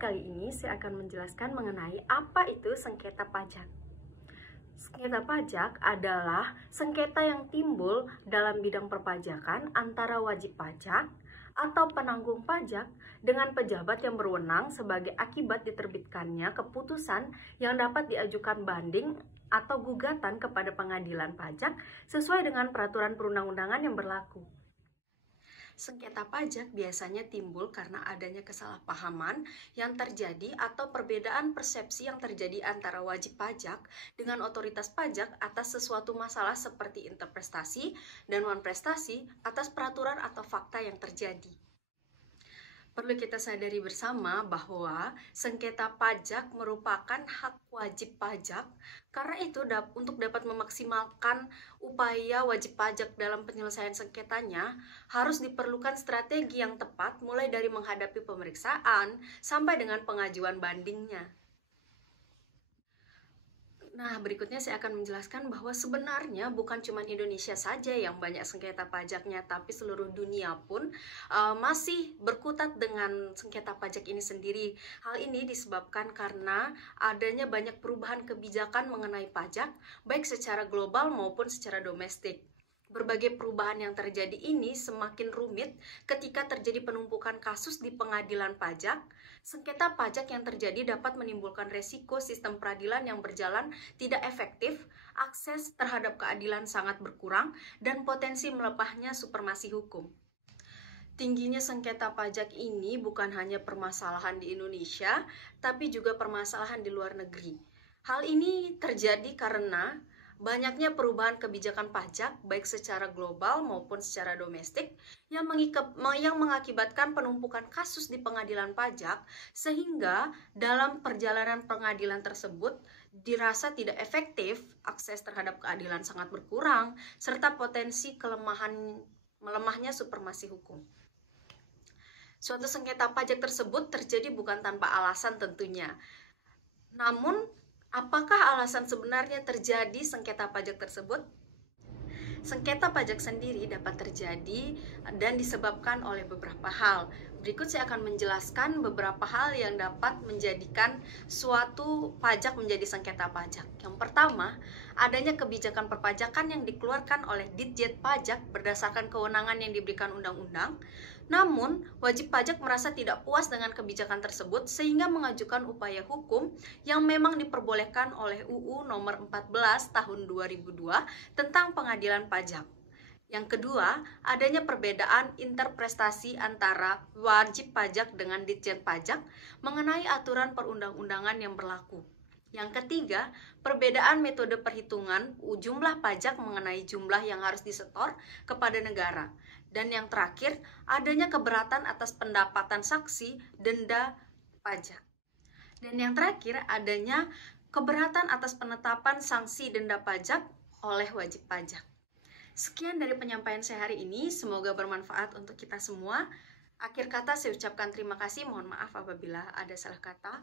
kali ini saya akan menjelaskan mengenai apa itu sengketa pajak. Sengketa pajak adalah sengketa yang timbul dalam bidang perpajakan antara wajib pajak atau penanggung pajak dengan pejabat yang berwenang sebagai akibat diterbitkannya keputusan yang dapat diajukan banding atau gugatan kepada pengadilan pajak sesuai dengan peraturan perundang-undangan yang berlaku. Sengketa pajak biasanya timbul karena adanya kesalahpahaman yang terjadi atau perbedaan persepsi yang terjadi antara wajib pajak dengan otoritas pajak atas sesuatu masalah seperti interpretasi dan non-prestasi atas peraturan atau fakta yang terjadi. Perlu kita sadari bersama bahwa sengketa pajak merupakan hak wajib pajak, karena itu untuk dapat memaksimalkan upaya wajib pajak dalam penyelesaian sengketanya, harus diperlukan strategi yang tepat mulai dari menghadapi pemeriksaan sampai dengan pengajuan bandingnya. Nah, berikutnya saya akan menjelaskan bahwa sebenarnya bukan cuma Indonesia saja yang banyak sengketa pajaknya, tapi seluruh dunia pun masih berkutat dengan sengketa pajak ini sendiri. Hal ini disebabkan karena adanya banyak perubahan kebijakan mengenai pajak, baik secara global maupun secara domestik. Berbagai perubahan yang terjadi ini semakin rumit ketika terjadi penumpukan kasus di pengadilan pajak. Sengketa pajak yang terjadi dapat menimbulkan resiko sistem peradilan yang berjalan tidak efektif, akses terhadap keadilan sangat berkurang, dan potensi melepasnya supremasi hukum. Tingginya sengketa pajak ini bukan hanya permasalahan di Indonesia, tapi juga permasalahan di luar negeri. Hal ini terjadi karena banyaknya perubahan kebijakan pajak baik secara global maupun secara domestik yang mengakibatkan penumpukan kasus di pengadilan pajak, sehingga dalam perjalanan pengadilan tersebut dirasa tidak efektif, akses terhadap keadilan sangat berkurang, serta potensi melemahnya supremasi hukum. Suatu sengketa pajak tersebut terjadi bukan tanpa alasan tentunya. Namun, apakah alasan sebenarnya terjadi sengketa pajak tersebut? Sengketa pajak sendiri dapat terjadi dan disebabkan oleh beberapa hal. Berikut saya akan menjelaskan beberapa hal yang dapat menjadikan suatu pajak menjadi sengketa pajak. Yang pertama, adanya kebijakan perpajakan yang dikeluarkan oleh Ditjen Pajak berdasarkan kewenangan yang diberikan undang-undang. Namun, wajib pajak merasa tidak puas dengan kebijakan tersebut sehingga mengajukan upaya hukum yang memang diperbolehkan oleh UU nomor 14 tahun 2002 tentang pengadilan pajak. Yang kedua, adanya perbedaan interpretasi antara wajib pajak dengan Ditjen Pajak mengenai aturan perundang-undangan yang berlaku. Yang ketiga, perbedaan metode perhitungan jumlah pajak mengenai jumlah yang harus disetor kepada negara. Dan yang terakhir, adanya keberatan atas pendapatan saksi denda pajak. Dan yang terakhir, adanya keberatan atas penetapan sanksi denda pajak oleh wajib pajak. Sekian dari penyampaian saya hari ini, semoga bermanfaat untuk kita semua. Akhir kata saya ucapkan terima kasih, mohon maaf apabila ada salah kata.